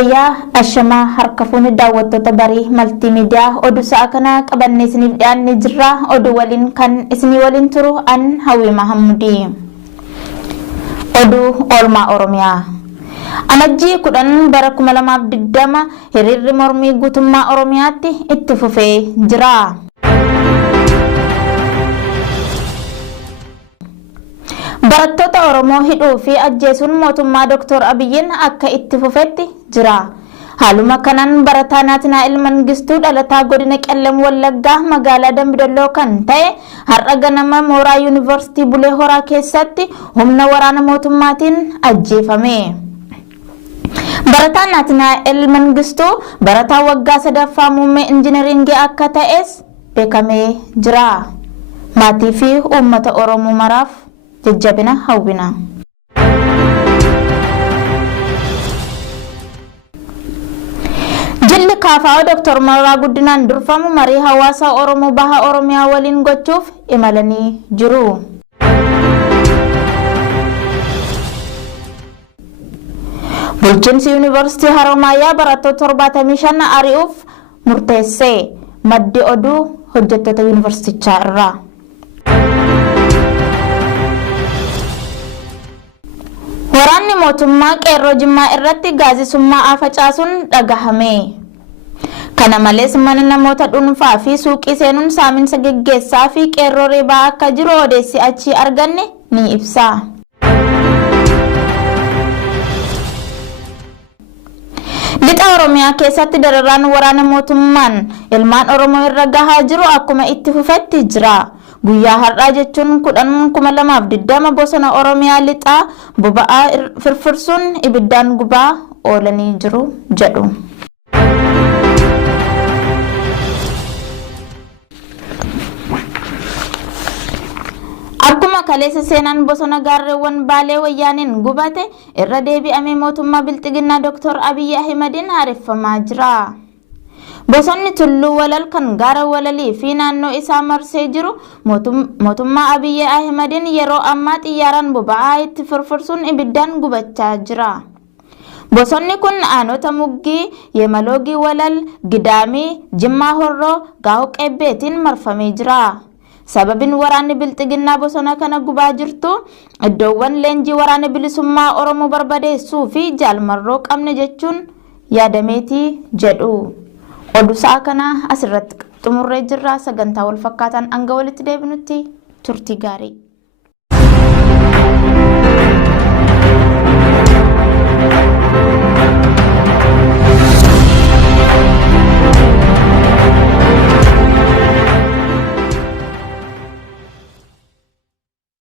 Ayya ashama harkafuun daawwattoota barii multimedia oduu sa'a kana qabanne isiniif dhiyaanne jirra. Oduu waliin kan isinii waliin turu an Hawwi Mahammudi. Oduu oolmaa Oromiyaa. Amajjii 10 bara 2020 hiriirri mormii guutummaa Oromiyaatti itti fufee jira. Barattoota Oromoo hidhuu fi ajjeesuun mootummaa Dr. Abiyyiin akka itti fufetti jira. Haaluma kanaan barataa Naatnaa'el Mangistuu dhalataa godina Qellem Wallaggaa magaalaa Dambidolloo kan ta'e har'a ganama mooraa Yuunivarsiitii Bulee Horaa keessatti humna waraana mootummaatiin ajjeefame. Barataa Naatnaa'el Mangistuu barataa waggaa 3ffaa muummee injiinaringii akka ta'es beekamee jira. Maatii fi uummata Oromoo maraaf jajjabina hawwina. Jilli Kaafaa'oo Dr. Mararaa Guddinaan durfamu marii hawaasa Oromoo baha Oromiyaa waliin gochuuf imalanii jiru. Bulchiinsi Yuunivarsiitii Haroomayaa barattoota 75 ari'uuf murteesse. Maddi oduu hojjettoota yuunivarsiitichaa irraa. Waraanni mootummaa qeerroo Jimmaa irratti gaazisummaa facaasuun dhagahame. Kana malees mana namoota dhuunfaa fi suuqii seenuun saaminsa geggeessaa fi qeerroo reebaa akka jiru odeessi achii arganne ni ibsa. Lixa Oromiyaa keessatti dararaan waraana mootummaan ilmaan Oromoo irra gahaa jiru akkuma itti fufetti jira. Guyyaa har'aa jechuun 10/2020 bosona Oromiyaa lixaa boba'aa firfirsuun ibiddaan gubaa oolanii jiru jedhu. Akkuma kaleessa seenaan bosona gaarreewwan Baalee Wayyaaniin gubate irra deebi'amee mootummaa Bilxiginnaa Dr. Abiyyi Ahimadiin haareffamaa jira. Bosonni Tulluu Walal kan gaara Walalii fi naannoo isaa marsee jiru mootummaa Abiyyi Ahimadiin yeroo ammaa xiyyaaraan boba'aa itti firfirsuun ibiddaan gubachaa jira. Bosonni kun aanota Muggii, Yemaloogii Walal, Gidaamii, Jimmaa Horroo, Gaa'oo Qebbeetiin marfamee jira. Sababin waraanni Bilxiginnaa bosona kana gubaa jirtu iddoowwan leenjii waraana bilisummaa Oromoo barbadeessuu fi jaalmarroo qabne jechuun yaadameetii jedhu. Oduu sa'a kana asirratti xumurree jirra. Sagantaa wal fakkaataan hanga walitti deebinutti turtii gaarii.